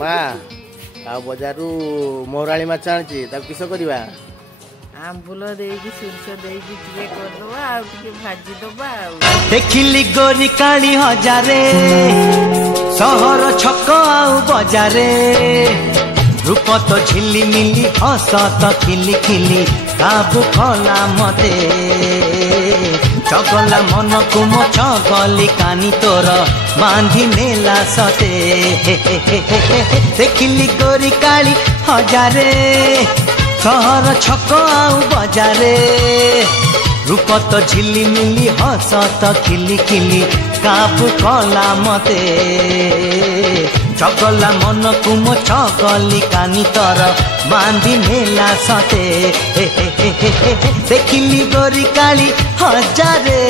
ମା ଆଉ ବଜାରରୁ ମହୁରାଳି ମାଛ ଆଣିଛି ତାକୁ କିସ କରିବା? ଆମ୍ବୁଲ ଦେଇକି ସୋରିଷ ଦେଇକି ଟିକେ କରିଦବା ଆଉ ଟିକେ ଭାଜିଦବା ଆଉ। ଦେଖିଲି ଗୋରି କାଳି ହଜାରେ ସହର ଛକ ଆଉ ବଜାରେ ରୂପ ତ ଝିଲିମିଲି ହସ ତ ଖିଲି ଖିଲି କାବୁ କଲା ମତେ ଚଗଲା ମନକୁ ମୋ ଚଗଲି କାନି ତୋର ବାନ୍ଧି ନେଲା ସତେ ଦେଖିଲି ଗୋରି କାଳି ହଜାରେ ସହର ଛକ ଆଉ ବଜାରେ ରୂପ ତ ଝିଲିମିଲି ହସ ତ ଖିଲି ଖିଲି କାବୁ କଲା ମତେ ଚଗଲା ମନକୁ ମୋ ଚଗଲି କାନି ତୋର ବାନ୍ଧି ନେଲା ସତେ ଦେଖିଲି ଗୋରି କାଳି ହଜାରେ।